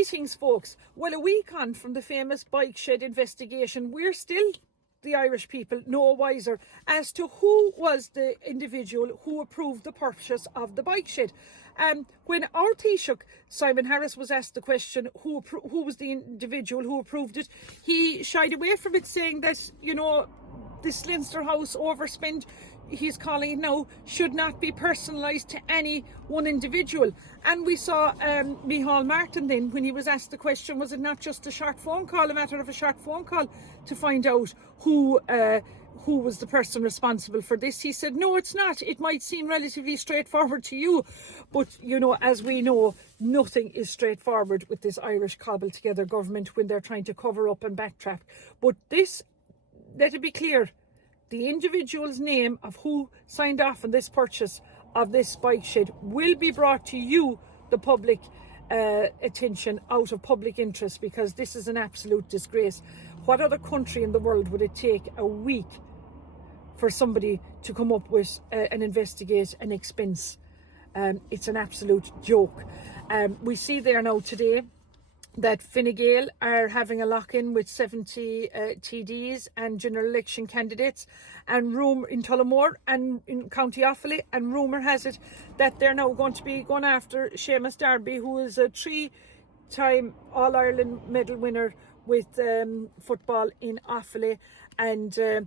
Greetings, folks. Well, a week on from the famous bike shed investigation, we're still, the Irish people, no wiser as to who was the individual who approved the purchase of the bike shed. When our Taoiseach, Simon Harris, was asked the question, who was the individual who approved it, he shied away from it, saying that, you know, this Leinster House overspend, he's calling it now, should not be personalised to any one individual. And we saw Micheál Martin then, when he was asked the question, was it not just a short phone call, a matter of a short phone call, to find out who was the person responsible for this? He said, no, it's not. It might seem relatively straightforward to you, but, you know, as we know, nothing is straightforward with this Irish cobbled together government when they're trying to cover up and backtrack. But this, let it be clear, the individual's name of who signed off on this purchase of this bike shed will be brought to you, the public, attention, out of public interest, because this is an absolute disgrace. What other country in the world would it take a week for somebody to come up with and investigate an expense? It's an absolute joke. We see there now today that Fine Gael are having a lock-in with 70 TDs and general election candidates, and rumour in Tullamore and in County Offaly, and rumour has it that they're now going to be going after Seamus Darby, who is a 3-time All-Ireland medal winner with football in Offaly, and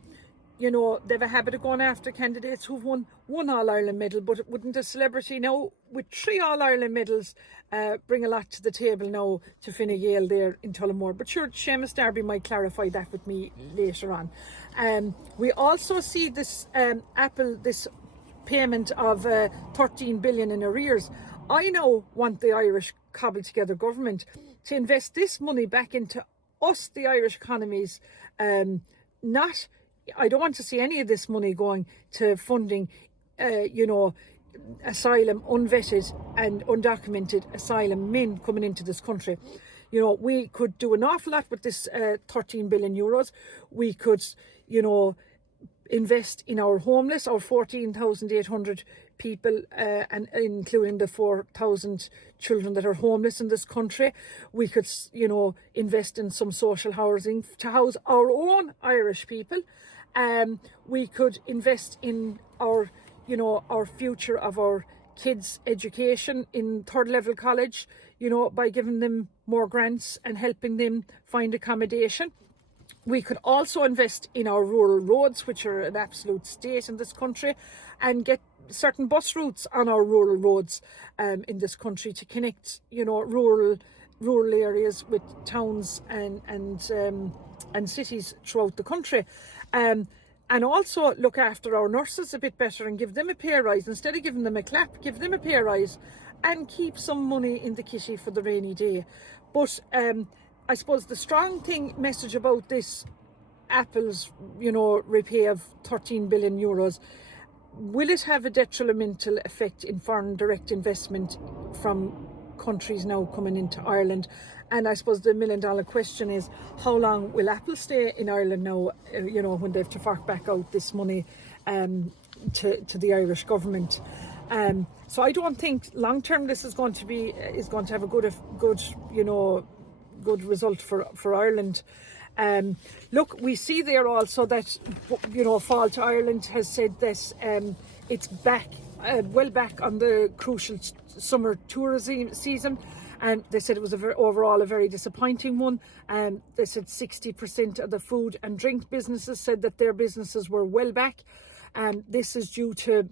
you know, they have a habit of going after candidates who've won one All-Ireland medal, but wouldn't a celebrity now with 3 All-Ireland medals bring a lot to the table now to Fine Gael there in Tullamore? But sure, Seamus Darby might clarify that with me later on. We also see this Apple, this payment of 13 billion in arrears. I now want the Irish cobbled together government to invest this money back into us, the Irish economies, not... I don't want to see any of this money going to funding, you know, asylum, unvetted and undocumented asylum men coming into this country. You know, we could do an awful lot with this 13 billion euros. We could, you know, invest in our homeless, our 14,800 people, and including the 4,000 children that are homeless in this country. We could, you know, invest in some social housing to house our own Irish people. We could invest in our, you know, our future of our kids' education in third level college, you know, by giving them more grants and helping them find accommodation. We could also invest in our rural roads, which are an absolute state in this country, and get certain bus routes on our rural roads in this country to connect, you know, rural areas with towns and cities throughout the country. And also look after our nurses a bit better and give them a pay rise. Instead of giving them a clap, give them a pay rise and keep some money in the kitty for the rainy day. But I suppose the strong message about this Apple's, you know, repay of 13 billion euros, will it have a detrimental effect in foreign direct investment from countries now coming into Ireland? And I suppose the $1 million question is, how long will Apple stay in Ireland now, you know, when they have to fork back out this money to the Irish government? So I don't think long term this is going to have a good you know, good result for Ireland. Look, we see there also that, you know, Fall to Ireland has said that it's back, well back on the crucial summer tourism season. And they said it was overall a very disappointing one. They said 60% of the food and drink businesses said that their businesses were well back. And this is due to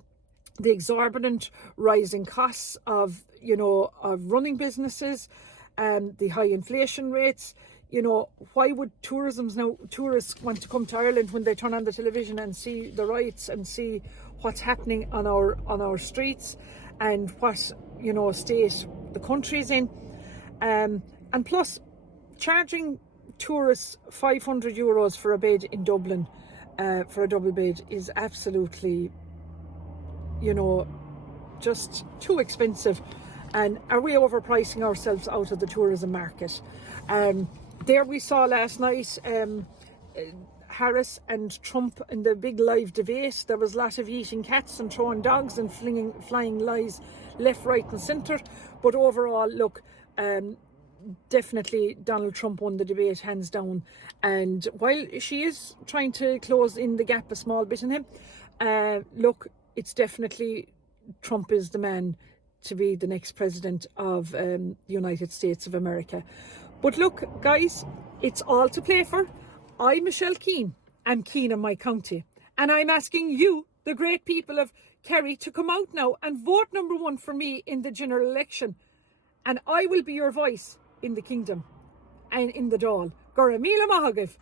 the exorbitant rising costs of, you know, of running businesses, and the high inflation rates. You know, why would tourists want to come to Ireland when they turn on the television and see the riots and see what's happening on our streets and what, you know, state the country's in? And plus, charging tourists 500 euros for a bed in Dublin, for a double bed, is absolutely, you know, just too expensive. And are we overpricing ourselves out of the tourism market? There we saw last night Harris and Trump in the big live debate. There was a lot of eating cats and throwing dogs and flying lies left, right and centre. But overall, look, definitely Donald Trump won the debate hands down. And while she is trying to close in the gap a small bit in him, look, it's definitely Trump is the man to be the next president of the United States of America. But look, guys, it's all to play for. I'm Michelle Keane. I'm keen on my county. And I'm asking you, the great people of Kerry, to come out now and vote number 1 for me in the general election. And I will be your voice in the kingdom and in the Dáil. Gora Míle Maithagibh.